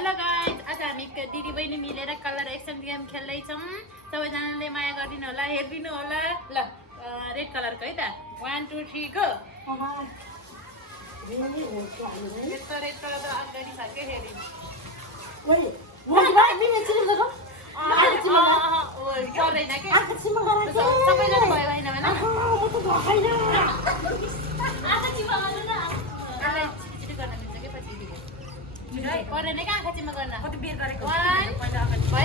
Hello guys, आज हामी दिदी बहिनी मिलेर कलर एक्सन गेम खेल्दैछौँ। सबैजनाले माया गरिदिनु होला, हेरिदिनु होला। ल रेड कलरको है त 1 2 3 गो। यस्तो रेड कलर त अगाडि छ के हेरि पर्दैन के सबैजना भयो होइन पर्दैन क्या आँखा चिमा गर्न कति बेर गरेको भयो। 1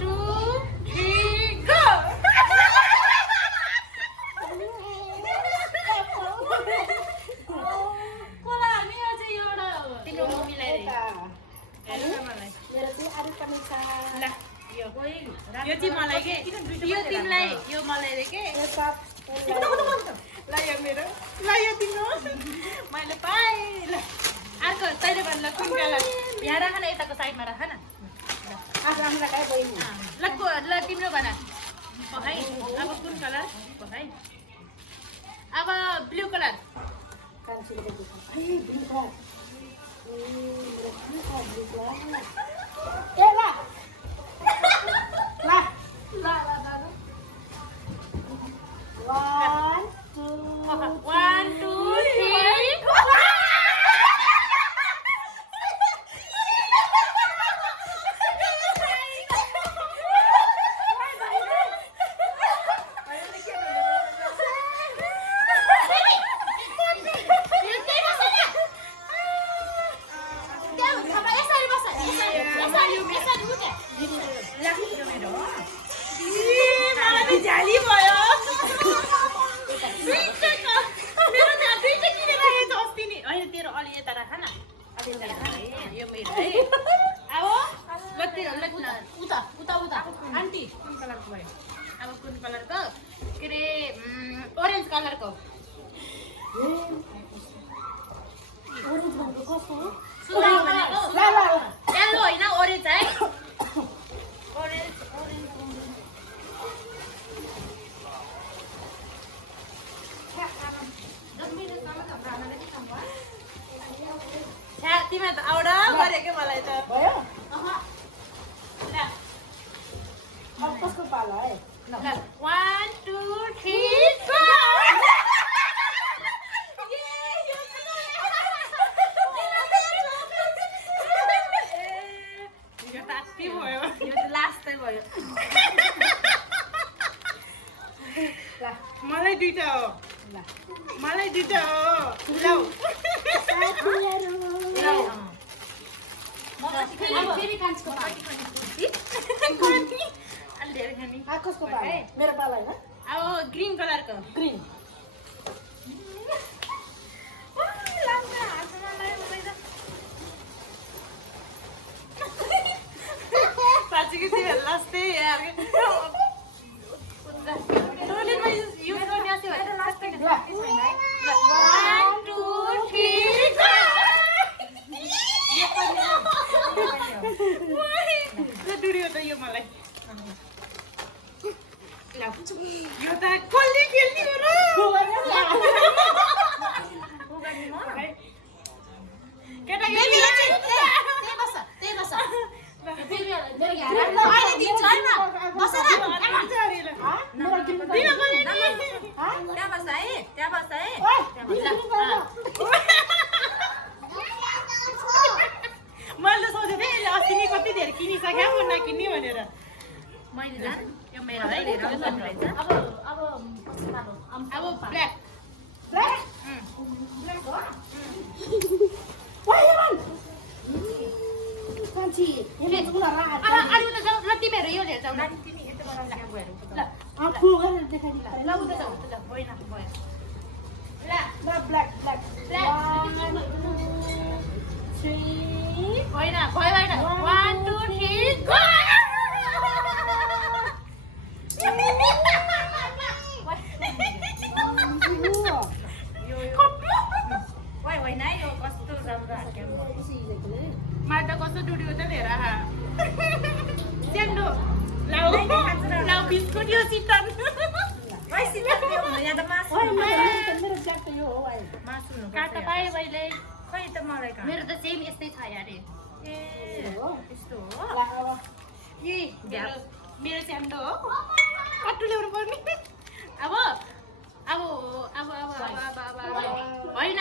2 3 गो। कोला हामी अझै एउटा तिम्रो मम्मीलाई हेर्नु न मलाई मेरो चाहिँ अरु पनि छ। ल यो चाहिँ मलाई के यो तिमीलाई यो मलाई रे के ल यो मेरो ल यो तिम्रो मैले पाएँ। ल अर्को तैँले भन् ल कुन कलर यहाँ राख न यताको साइडमा राख न ल तिम्रो भन पखाइ। अब कुन कलर पखाइ। अब ब्लू कलर झाली भयो होइन तेरो अलि यता राख न यो मेरो है। अब उता उता उता आन्टी कुन कलरको भयो। अब कुन कलरको के अरे ओरेन्ज कलरको येल्लो होइन ओरेन्ज है। ओरेन्ज तिमी त आउडा गरे के मलाई त भयो। कसको पालो है। 1 2 3 गो। यो ताती भयो यो त लास्टै भयो। ल मलाई दुईटा हो मलाई दुईटा हो लौ फेरि कान्छको मेरो पाला होइन। अब ग्रिन कलरको ग्रिन साँच्चीकै तिमीहरू लास्टै टोइलेटमा युज गर्ने अस्ति भएर लास्टै 1 2 3 दुर्यो त यो मलाई यो त कसले खेल्ने हो र केटा मैले सोचेको थिएँ अस्ति नै कति धेरै किनिसक्यो म नकिन्ने भनेर मैले जान यो मेरो है अब ब्ल्याक ब्ल्याक ब्ल्याक हो कान्छी यसले गुला रा अलि उता जाऊ ल तिमीहरू यो लिएर जाऊ ल तिमी यता बनाउन गएर ल आफु गरेर देखाइ ल उता जाऊ ल होइन भयो ल ब्ल्याक ब्ल्याक ब्ल्याक 3 होइन भयो होइन 1 2 3 गो। मलाई त कस्तो डुड्यो त लिएर सेन्डो लाउ बिस्कुट यो सिटन यहाँ त मासु काट्न पाएँ मैले खै त म मलाई कहाँ मेरो त सेम यस्तै छ यार ए यस्तो हो यही मेरो स्याम्डो हो कट्टु ल्याउनु पर्ने अब अब अब अब अब अब होइन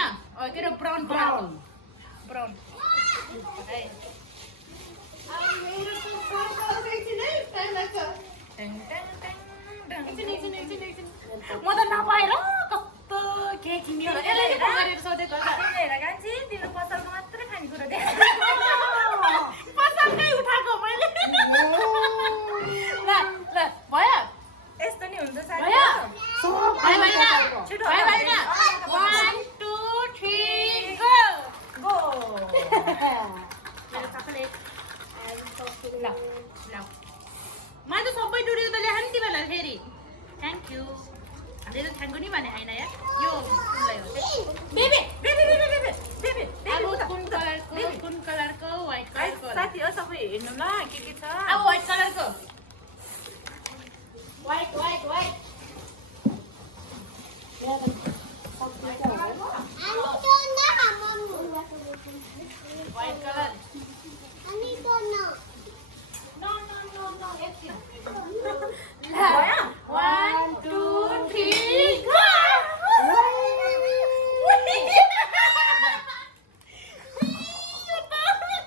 के अरे ब्राउन ब्राउन ब्राउन म त नपाएर कस्तो के किन्यो सोधेको तिम्रो पसलको मात्रै खानेकुरो देख पसलकै उठाएको मैले ल ल भयो यस्तो नि हुन्छ साथी भयो भयो भएन 1 2 3 गो गो मेरो चकलेट ल ल मैले त सबै डुडेर त ल्याए नि तिमीहरूलाई फेरि थ्याङ्क यू हामीले त थ्याङ्क यू नि भने होइन यार यो कुनलाई हो baby baby baby baby baby अब कुन कलरको व्हाइट कलरको साथी हो सबै हेर्नु ल के छ अब व्हाइट कलरको white white white white colour No, no, no, no. भयो 1 2 3 go!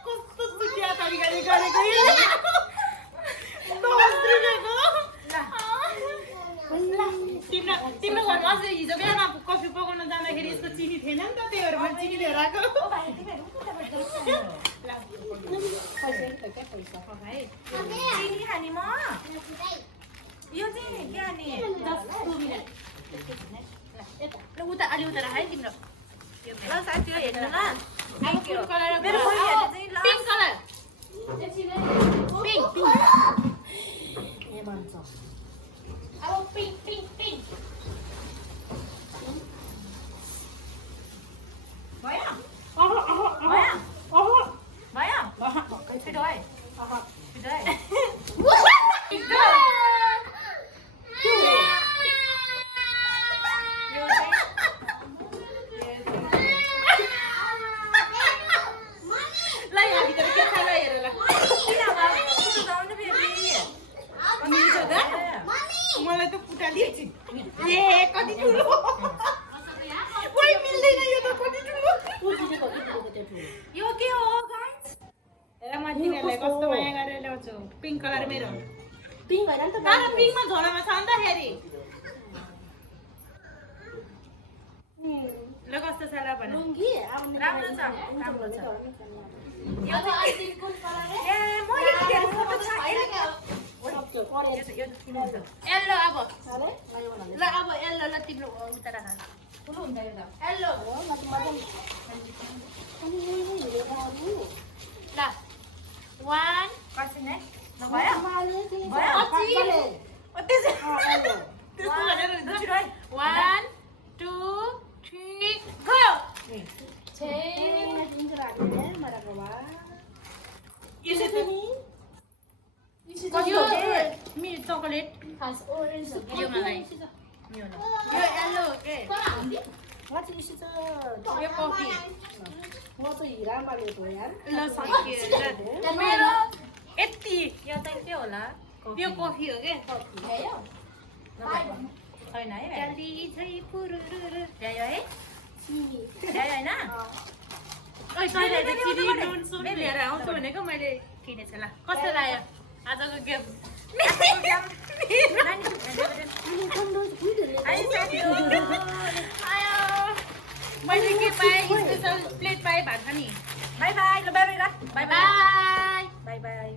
कस्तो सुकिया तरिकाले गरेको तिम्रो घरमा अस्ति हिजो बिहामा कफी पकाउन जाँदाखेरि यसको चिनी थिएन नि त त्यही भएर मैले चिनी लिएर आएको चिनी खाने म यो चाहिँ के खाने उता अलि उता राख है तिम्रो ल साथी हो हेर्नु ल थ्याङ्क यू कलर मेरो बहिनीहरुले चाहिँ ल पिङ्क कलर पिङ्क पिङ्क ए भन्छ अब पिङ्क पिङ्क पिङ्क भयो भयो भयो भयो छिटो है छिटो है मलाई त पुटाली ए कति ठुलो ओइ मिल्दैन यो त कति ठुलो यो के हो गाइस हेर म तिमीहरुलाई कस्तो माया गरेर ल्याउँछु पिङ्क कलर मेरो पिङ्क हैन नि त तर पिङ्कमा झोलामा छ नि त फेरि ल कस्तो छ ल भन लुङ्गी राम्रो छ राम्रो छ यो त अस्ति कुन कलर ए म यतिखेर फोटो छ येल्लो अब अरे ल अब येल्लो ल तिम्रो उता राख ठुलो हुन्छ यो त येल्लो हो म त मजा अनि यो हेरेर अरु ल 1 पर्छिन है ल भयो माले भयो त्यसो हेलो त्यस्तो भनेर छिटो है 1 2 3 गो छे दिन राख्ने मराको वा यसो त नि यो मी चकलेट खास ओरेन्ज यो मलाई यो येल्लो के म चाहिँ इसी छ यो कफी म चाहिँ हिरा मालेको यार ल सकियो मेरो यति यो चाहिँ के होला यो कफी हो के ल्यायो छैन है चली छै पुरुरु ल्यायो है चिनी ल्यायो हैन ओइ तैले त चिनी नुन सुन लिएर आउँछु भनेको मैले किनेछु ल कस्तो लाग्यो आजको गेम मैले के पाएँ स्पेशल प्लेट पाएँ भात खाने बाई बाई ल by by by by by by